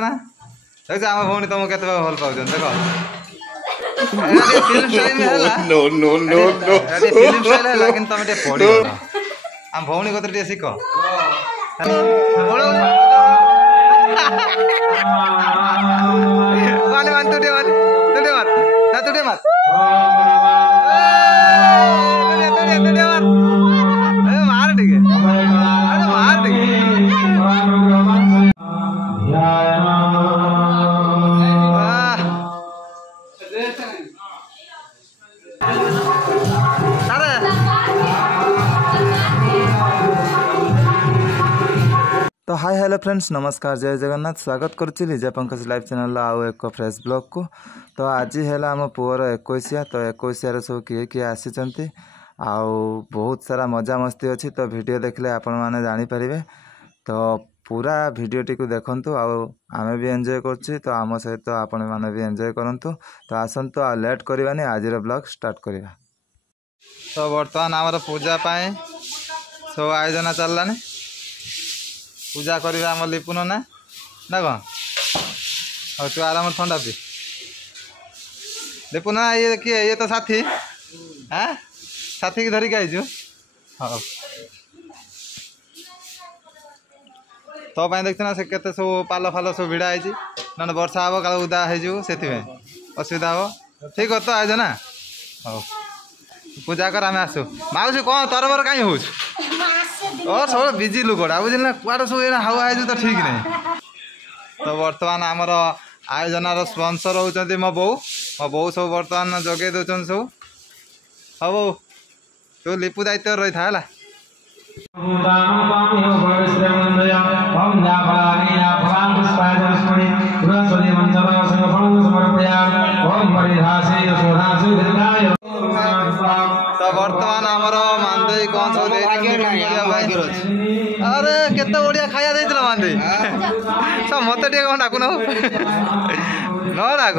ना देख आम भौणी तुमको केते भल पाउछन देख फिल्म स्टाइल में हला no no no no film style हला किन तुम टे पढी आम भौणी कते टे सिक माने मान तुटे मार ना तुटे मार मार ठीक है अरे मार ठीक तो हाय हेलो फ्रेंड्स नमस्कार जय जगन्नाथ स्वागत करुच्ची लिजा पंकज लाइव चैनल आउ एक फ्रेश ब्लॉग को। तो आज है आम पुअर 21 तो 21 सब किए किए आसी आउ बहुत सारा मजा मस्ती अच्छी तो वीडियो देखले आपण मैंने जानीपारे तो पूरा वीडियोटी को देखंतु आउ आमे भी एंजॉय करछि तो आम सहित आपण मैंने भी एंजॉय करंतु तो आसंतु आ लेट करवानी आज ब्लॉग स्टार्ट करवा। तो बर्तमान आमर पूजा पाए सब आयोजन चललानी पूजा करवा आम लिपुन ना ना कौन और तू आराम ठंडा पी लिपुन ये किए ये तो साथी हाँ साथी की धरिक आईचु हाँ तो देखते ना से केते सब पाल फाल सब भिड़ा है ना वर्षा हम काल उदा हो से असुविधा हम ठीक है तो आज ना हाँ पूजा कर आम आसु माउसी कौन तरबर कहीं हो सब बिजी लुकटा बुझल कुआड़े सब हावा है तो ठीक नहीं। तो बर्तमान आमर आयोजनार स्पॉन्सर होती मो बो सब बर्तमान जगे दौरान सब हाँ बो तू लिपु दायित्व रही था तो बर्तमान आमर मानदेई कौन सब अरे केते बढ़िया खाया देइतला मानदेई सब मत टे कौन डाकु न डाक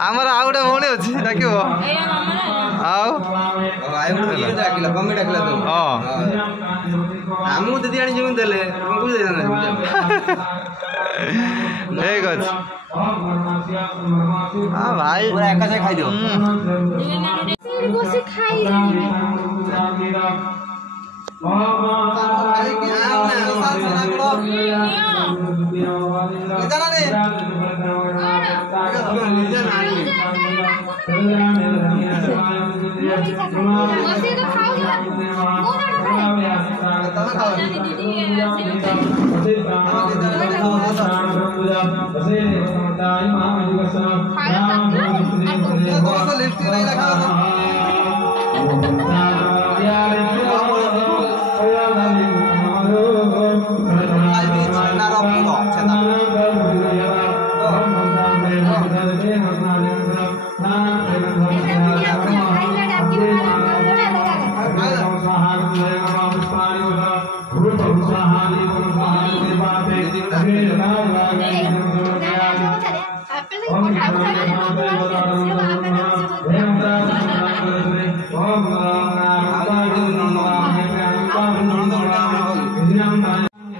आमर आउ गोटे भौणी अच्छी डाक ठीक अच्छे हाँ भाई खाई दो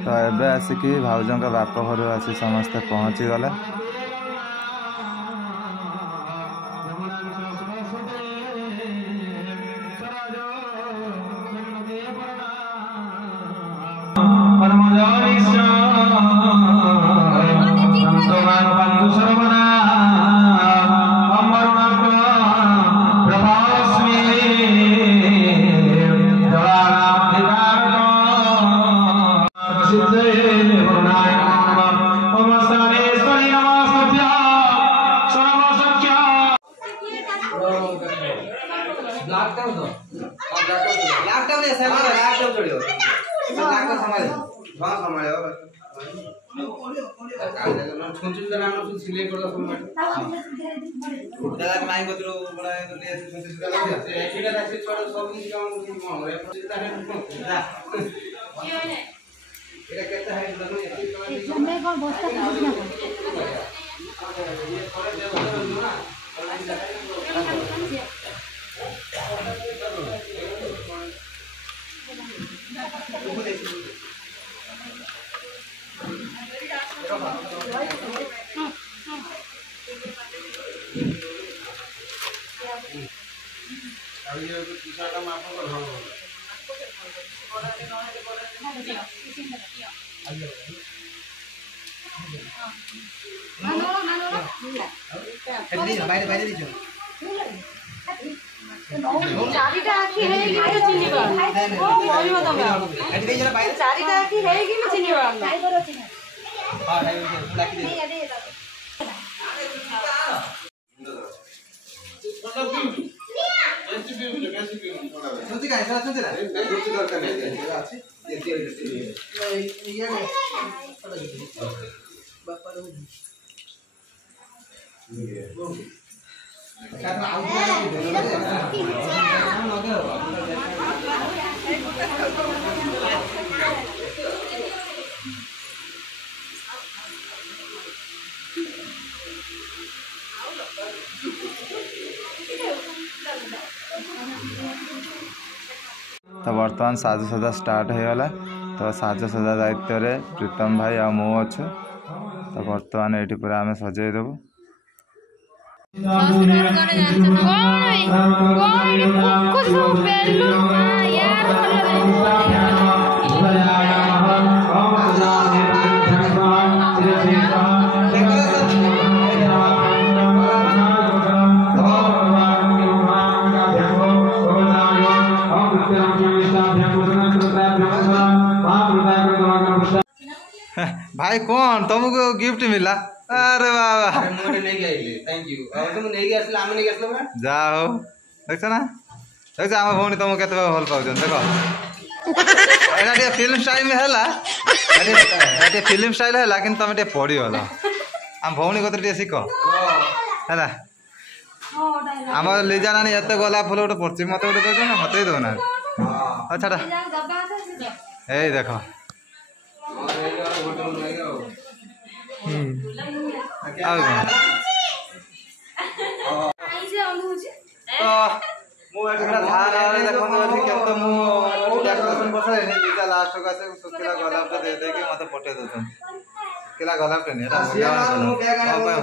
तो एबे आसिकी भाउजों का बाप घर आसी समस्ते पहुँची गले। चारिटा आखि हेगी तो चिन्हिबा ओ बोलिबो तमे एठी देजरा बाय चारिटा आखि हेगी तो चिन्हिबा काय करो चिन्ह हां डाई लाकी दे दे सुनती काय सर सुनती ना कुछ दरकार नहीं আছে ये बापा रो तो बर्तमान साजसजा स्टार्ट होगला तो साजसजा दायित्व रे प्रीतम भाई आ मु अच्छु तो बर्तमान ये पूरा आम सजे देबू भाई कौन तुमको गिफ्ट मिला? अरे बाबा थैंक यू तुम नहीं आसले आम नहीं आसले बरा जा हो देखछ ना देखछ आम भौणी तुमको केते भल पाउछन देखो एटा टे फिल्म स्टाइल में हैला एटा फिल्म स्टाइल हैला किन तुम टे पड़ी होला आम भौणी कत टे सिको हैला आम लिजा नानी एते गोलाप फूल गोटे पड़छि मते गोटे दो ना मते दो ना अच्छा ए देखो लास्ट गलाप दे मत पठे दौन किला गलाप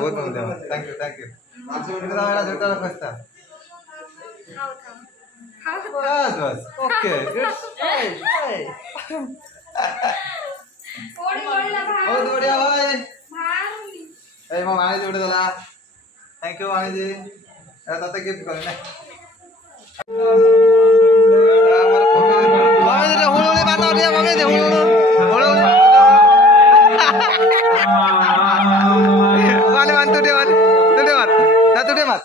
बहुत थैंक यू ओके बहुत बढ़िया भाई ए मो मानी जोड़ देला थैंक यू मानी जी ए तते गिफ्ट करे ना मामी दे हुळुळे बानो रे मामी दे हुळुळे मानी मान तुटे मात ना तुटे मात तुटे मात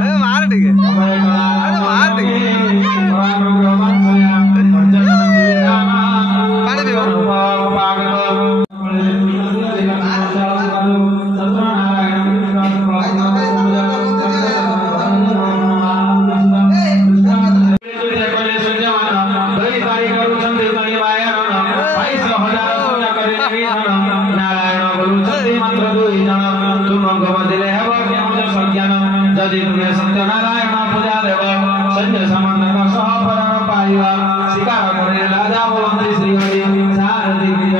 ए मार ठीक है अरे मार ठीक पानी पीओ सत्यनारायण पूजा देव संजय समानक सहपरण पाइवा शिकार करे राजा बोलते श्री हरि सारथी प्रिय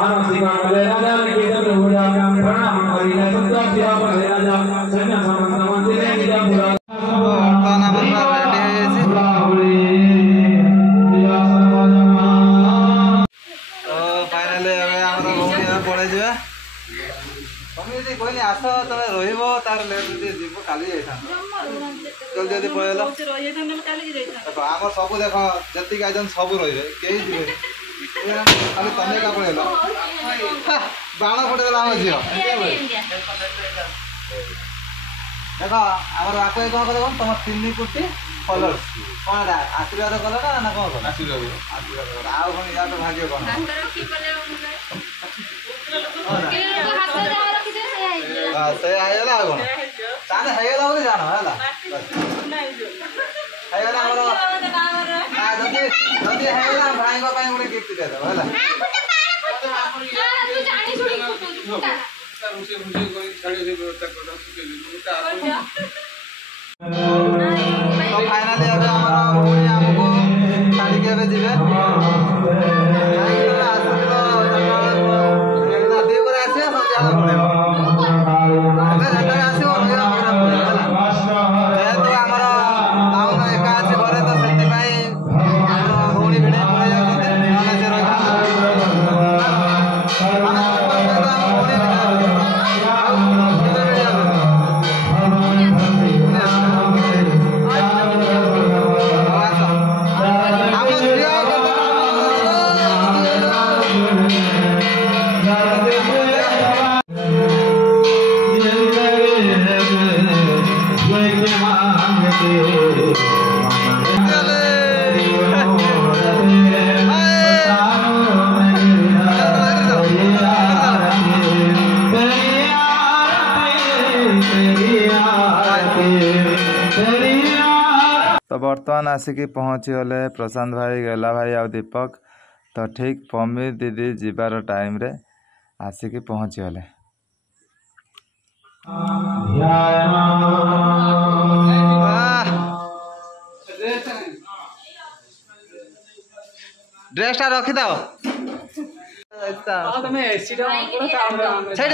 मानसिक करे राजा के पूजा प्रणाम करिले सत्य करे राजा संजय समानक मंदिर निजा पूरा वर्तमान हम रेडी तो फाइनली एबे हमर भौणी पड़े जिवा तुम कहनी आस तुम तार लेट जीव काली जल्दी जल्दी पड़ेल देख आम सब देख जी आइजन सब रही कई जी खाली तुम क्या पड़ेल बाण फटेदेला आम झील देख आम बाप कौन कल तुम 3 कोटी फॉलोअर्स कौन आशीर्वाद कल ना कौन आशीर्वाद आउ कौन या तो भाग्य कौन से आइला कौन ताने हेगला बोली जानो हला हेगला हमर जदी हेगला भाई को पई गुटे गिफ्ट दे दो हला तू जानी छोड़ी तो फाइनली अब हमर भौणी हमको छाड़ी के जीवे नदी पर आसे बर्तमान आसिक पहुँची गले प्रशांत भाई गेला भाई आ दीपक तो ठीक पमी दीदी जीवार टाइम रे आसिक पहुँची गले। ड्रेस रखी दो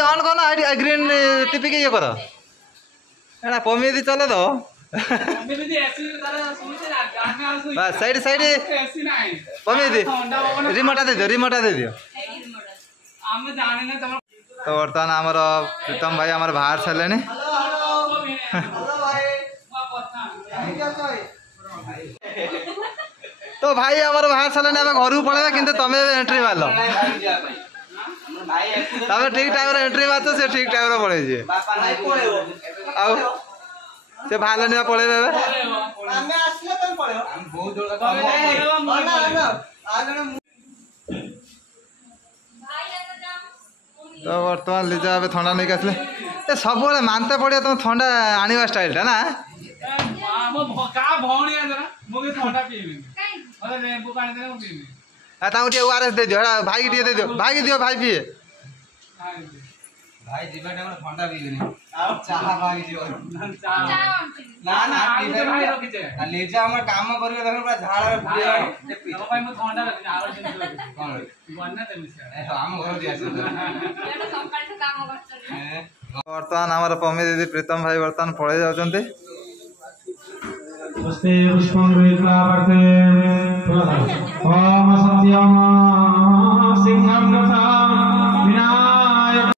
ऑन कर ग्रीन टिपिक ये कर एड़ा पमी दी चले दो साइड साइड पमी दी रिमोटा दे दियो तो बर्तमान आमर प्रीतम भाई आमर बाहर सारे तो भाई आमर बाहर सारे घर पड़े कि तुम एंट्री मार तमें ठीक टाइम एंट्री मार से ठीक टाइम पड़े से बाहर नहीं पड़े तो बर्तमान लिजा थंडा नहीं आसले सब मानते पड़े तुम थंडा आने स्टाइल ना ओआरएस दे दियो भाई दे दियो भाई पीए भाई जीवा टाइम ठंडा पीबेनी आ चाहा भाई जीवा ना ना भाई रखि छे ले जा हमर काम करबे देखो पूरा झाड़ा पूरा तो भाई म ठंडा रखि आरो दिन कोन बन्ना ते मिसे हम घर दिया से एटा संकाल से काम करछन वर्तमान हमर पमी दीदी प्रीतम भाई वर्तमान पळे जाउचंती नमस्ते पुष्पं गृहीत्वा वर्ते ओम सत्यम सिंहं गता विनायक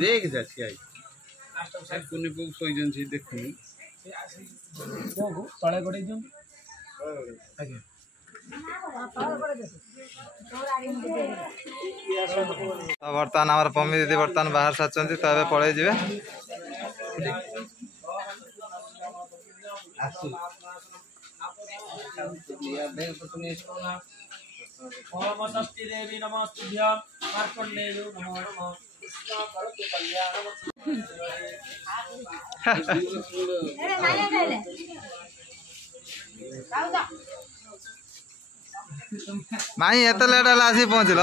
देख जासी आई सब कोने को सोइजन छी देखु तळे पड़े जो आगे तो बर्तमान हमार पम्मी दीदी बर्तमान बाहर साचंती तो एबे पळे जिवे आसु ओम षष्ठी देवी नमस्तुभ्यं मार्कंडेयो नमो नमः माई एत लेट है आसी पहुँचल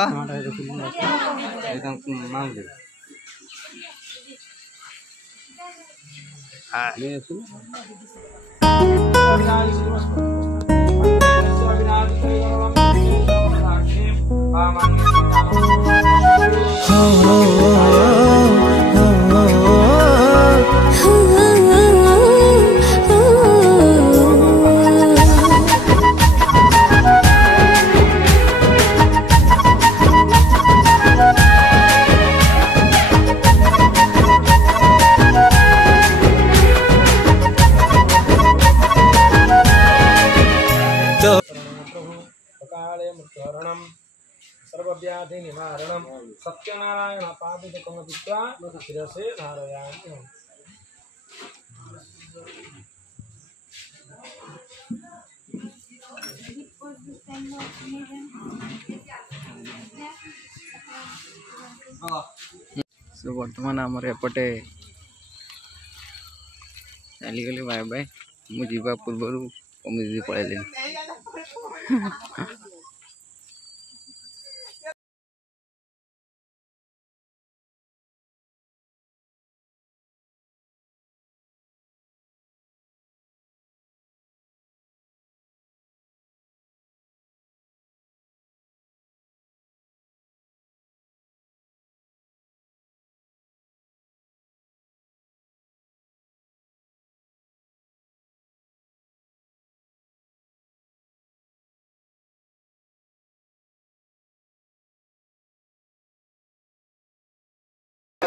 सर्वव्याधि निवारणम सत्यनारायण पादुकं दीत्वा शिरसे धारयामि। सो वर्तमान आमर एपटे चलीगली बाय बाय मुझे पूर्व पलैली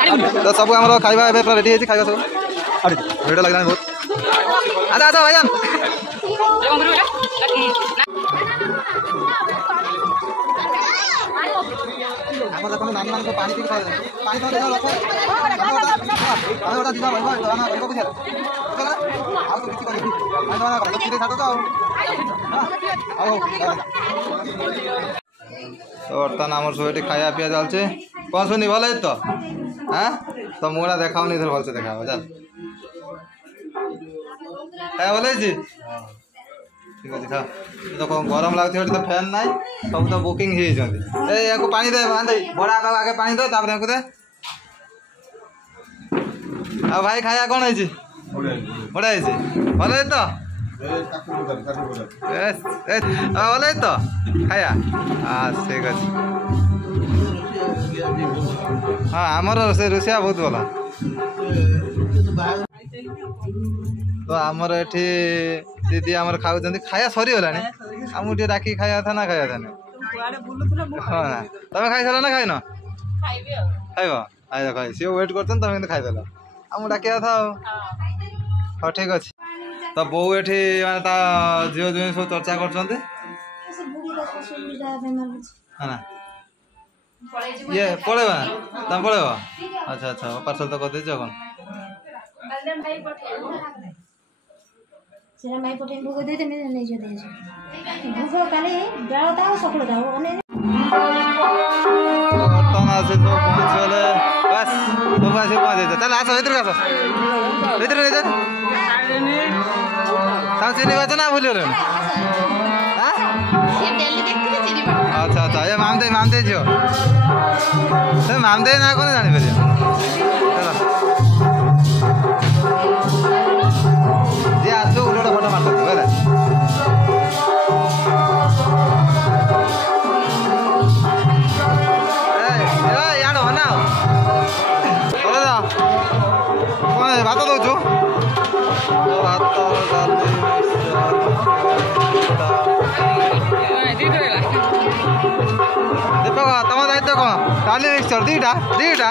तो सब आम खाଇବା ଏବେ ପୁରା ରେଡ଼ି ହେଇଛି ଖାଇବା ସବୁ ଭିଡ଼ ଲାଗିଲାଣି ବହୁତ ଆଚ୍ଛା ଆଚ୍ଛା ଭାଇଜାନ ଆମର ଦେଖନ୍ତୁ ନାନୀ ମାନଙ୍କୁ ପାଣି ପିଇକି ଖାଇବା ପାଣି ତ ଯିବା ଆଉ ତ କିଛି କରିବି बर्तमान आम सब ये खाया पीया चलছে कौन सुनी भल है तो हाँ तो मुड़ा देखा इधर भल से देखा चल खाया भल है ठीक अच्छे खा तो गरम लगुच तो फैन ना सब तो बुकिंग हो पानी दे बड़ा आगे पानी दे दे आ भाई खाया कौन है बड़ा है भल है तो भल है तो खाया हाँ ठीक अच्छे हाँ आमर से रोषिया बहुत भला तो आमर ये दीदी आमर खाऊ खाया सरीगला आमको टे डाक खाया था ना खाया था हाँ ना तुम खाई सारा ना खाइन खाइब आई देख सी वेट कर तुम खाईदेल आमको डाकिया था हाँ ठीक अच्छे तो बो ये झील जुई सब चर्चा कर ये पड़ेगा तुम पड़ेब अच्छा अच्छा पार्सल तो कर दीजिए कौन बर्तमान आसे तो पहुँचले बस सब आसे पहुँचे चल आस भर आस भर चिनी गज ना भूल अच्छा अच्छा ये मामदे झील मामदे ना कौन जापर जी आसो गोटे गोटे फोटो मार है यार बना कौन भात दौचु भात दीपक तुम दायित्व कौन डाली मिक्सचर दीटा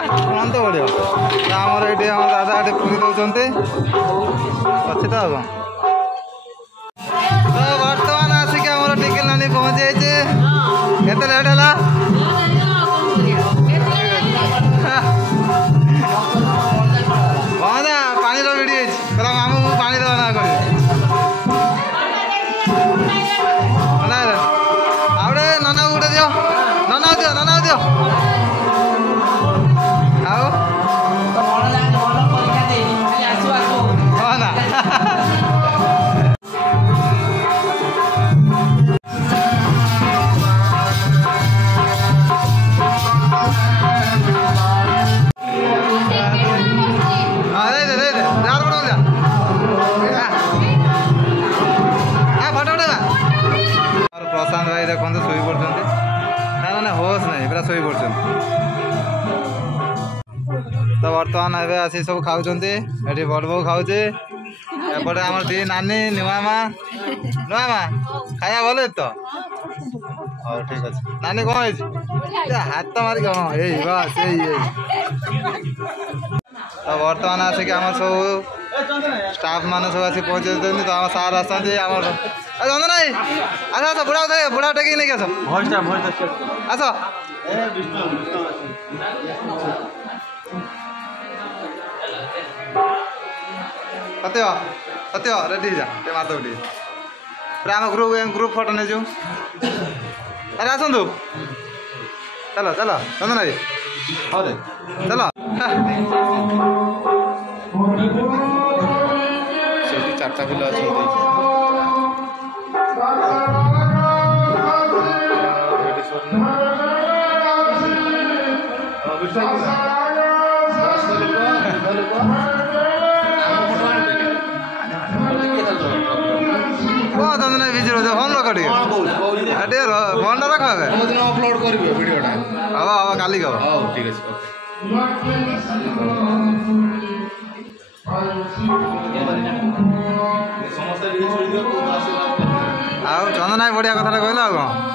कौन तो बढ़िया आमर ये दादा ये पुरी दौरान अच्छे तो बर्तमान आसिक आम टिकिल नानी पहुँची जाइए केते लेट है ना पानी भिड़ी कहला मामू मु पानी देवा ना कर आउे नना गोटे दियो नना दियो आओ हाँ ना प्रशांत भाई देखते शोई पड़ते ना होश नहीं पूरा शोई पड़ते तो बर्तमान ए आसी सब खाऊ ये बड़ बो खाऊे एपटे आम दी नानी नुआ माँ खाया भल तो हाँ ठीक अच्छे नानी कौन है हाथ मारिक हाँ यही बस यही तो बर्तमान आसिक आम सब स्टाफ मान सब आसी पहुँचे तो आम सार आस चंदन भाई आस आस बुढ़ा टेक नहीं आस आस सत्य सत्य रेडी जा मारद पूरा आम ग्रुप फोटो नहीं जाऊँ अरे आसतु चलो चलो चंदन भाई हाँ चलो चार्टा पिला चंदन बिजी रही फोन रख फोन रख अपलोड कर वीडियोटा हम हम काली हम ठीक है आउ चंदन भाई बढ़िया कथा कहला कौन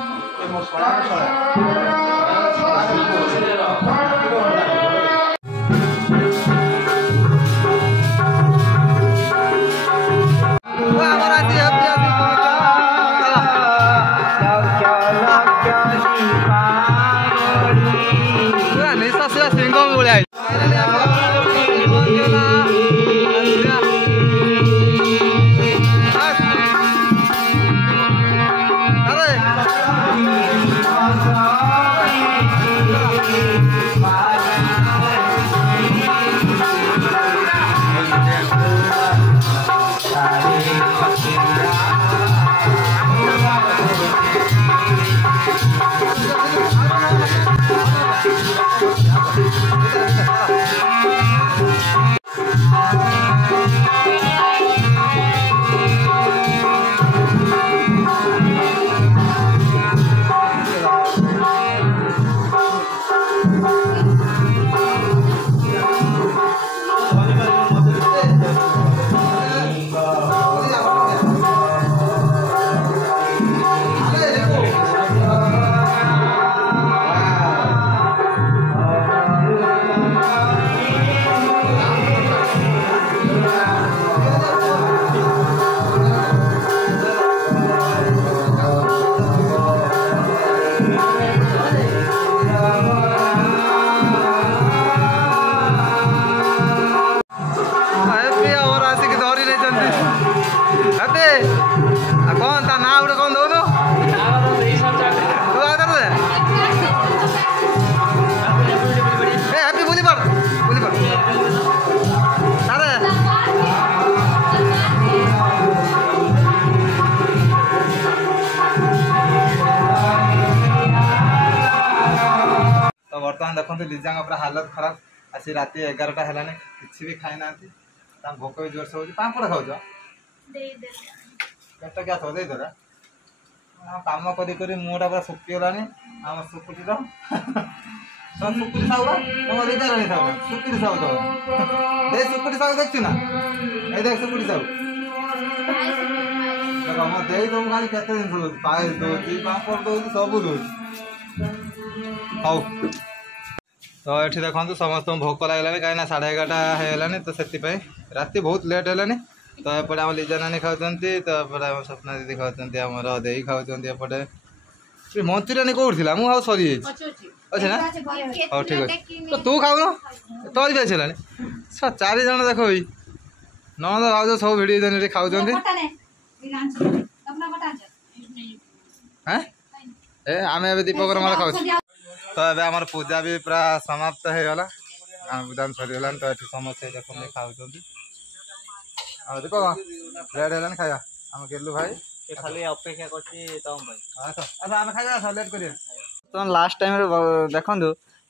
बर्तमान देखते लिजा पूरा हालत खराब आसी राति 11टा है किसी भी खाई ना भोक भी जोर से हो पापड़ खाऊ पेट क्या थो दे दे कम कर मुँहटा पूरा सुखीगला आम सुकुटी सुकुटी साहू तुम दीदा रही साहू सुकुटी साहू तो देख सुकुटी साहू देखु ना ये देख सुकुटी साहू देखो दे तुम खाली केते दिन दूसरी पाए दूसरी पापड़ दूसरी सब दूसरी हाउ तो ये देखो समस्त भोक लगे कहीं 11:30 है तो से राति बहुत लेट है तो एपटे आम लिजा नानी खाऊँ तो एपटे आम स्वप्ना दीदी खाऊँ आमर दे खाऊँ एपटे मंचुरियन कौट थी मुझे सरी अच्छे ना हाँ ठीक अच्छे तो तू खाऊन तो भी अच्छे 4 जन देख भाई नंद भाज सब भिड़ खाऊँ आम ए दीपक मोर खाऊ तो ये आम पूजा भी पूरा समाप्त हो गला बुदान सरीगला तो ये समस्ते देखते खाऊँ दीपक लेट है खाया आम गेलु भाई खाली अपेक्षा आम खाया लेट कर तो लास्ट टाइम देखु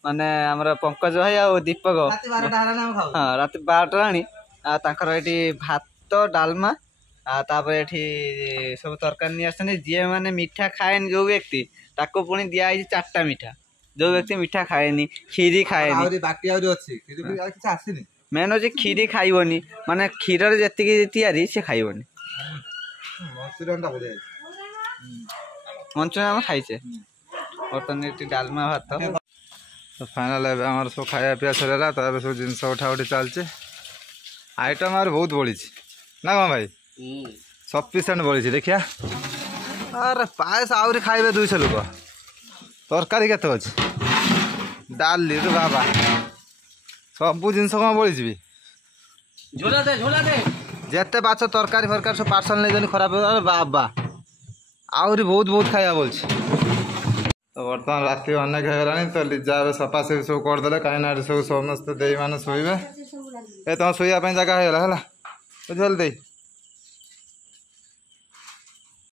माने हमर पंकज भाई आ दीपक हाँ रात 12टा ये भात डालमा ये सब तरकारी नहीं आसते जी मैंने मीठा खाएनि जो व्यक्ति ताको पुणी दिखाई 4टा मीठा जो व्यक्ति मीठा खाएनि खीरी खाएनि मेन हूँ खीरी खाइबनी माने क्षीर जी तैयारी से खाइबनी मंचुरियन आम खाइचे बर्तमान ये डालमा भात तो फाइनल आम सब खाया पीया सरला तो ये सब जिन उठा उठी चलचे आइटम आर बहुत बढ़ी ना कौन भाई सफिसीयंट बढ़ी देखिया अरे पायस आहरी खाइबे 200 लोक तरकारी केते अच्छे डाली रे बाबा सबू जिन कौन बढ़ी झोला दे जिते बाच तरकारी फरकारी सब पार्सल नहीं खराब अरे बाबा आहरी बहुत बहुत खाया बोल तो बर्तमान राति अनेक होगा तो लिजा सफासफी सब करदे कहीं सब समस्त दे मैंने शोबे तुम शोवाई जगह है बुझल दे